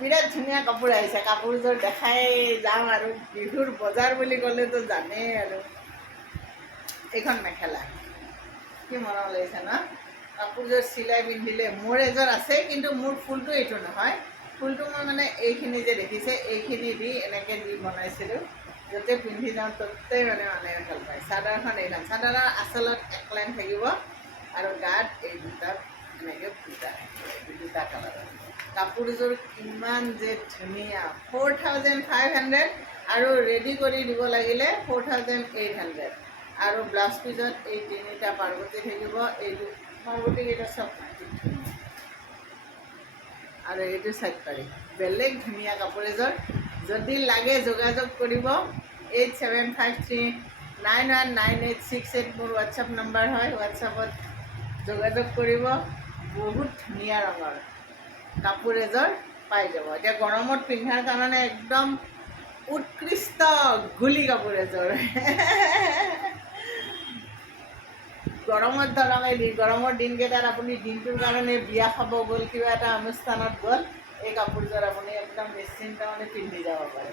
বিৰাট ধুনীয়া কাপোৰ আহিছে, কাপোৰযোৰ দেখাই যাম আৰু বিহুৰ বজাৰ বুলি ক'লেতো জানেই আৰু। এইখন মেখেলা কি মৰম লাগিছে ন, কাপোৰযোৰ চিলাই পিন্ধিলে। মোৰ এযোৰ আছে, কিন্তু মোৰ ফুলটো এইটো নহয়, ফুলটো মই মানে এইখিনি যে দেখিছে এইখিনি দি এনেকৈ দি বনাইছিলোঁ, য'তে পিন্ধি যাওঁ ত'তেই মানে মানুহে ভাল পায়। চাদৰখন এইখন, চাদৰৰ আচলত এক লাইন থাকিব আৰু গাত এই দুটাত এনেকৈ দুটা কালাৰৰ। কাপোৰযোৰ কিমান যে ধুনীয়া, 4500 আৰু ৰেডি কৰি দিব লাগিলে 4800। আৰু ব্লাউজ পিছত এই তিনিটা পাৰ্বতী থাকিব, এইটো পাৰ্বতীকেইটা চব মাটিত ধুনীয়া। আৰু এইটো চাইড পাৰি বেলেগ ধুনীয়া কাপোৰ এযোৰ। যদি লাগে যোগাযোগ কৰিব, 8753919868 মোৰ হোৱাটছআপ নম্বৰ হয়, হোৱাটছআপত যোগাযোগ কৰিব। বহুত ধুনীয়া ৰঙৰ কাপোৰ এযোৰ পাই যাব। এতিয়া গৰমত পিন্ধাৰ কাৰণে একদম উৎকৃষ্ট গুলি কাপোৰ এযোৰ। গৰমত ধৰক এই গৰমৰ দিনকেইটাত আপুনি দিনটোৰ কাৰণে বিয়া খাব গ'ল, কিবা এটা অনুষ্ঠানত গ'ল, এই কাপোৰযোৰ আপুনি একদম নিশ্চিন্ত মানে পিন্ধি যাব পাৰে।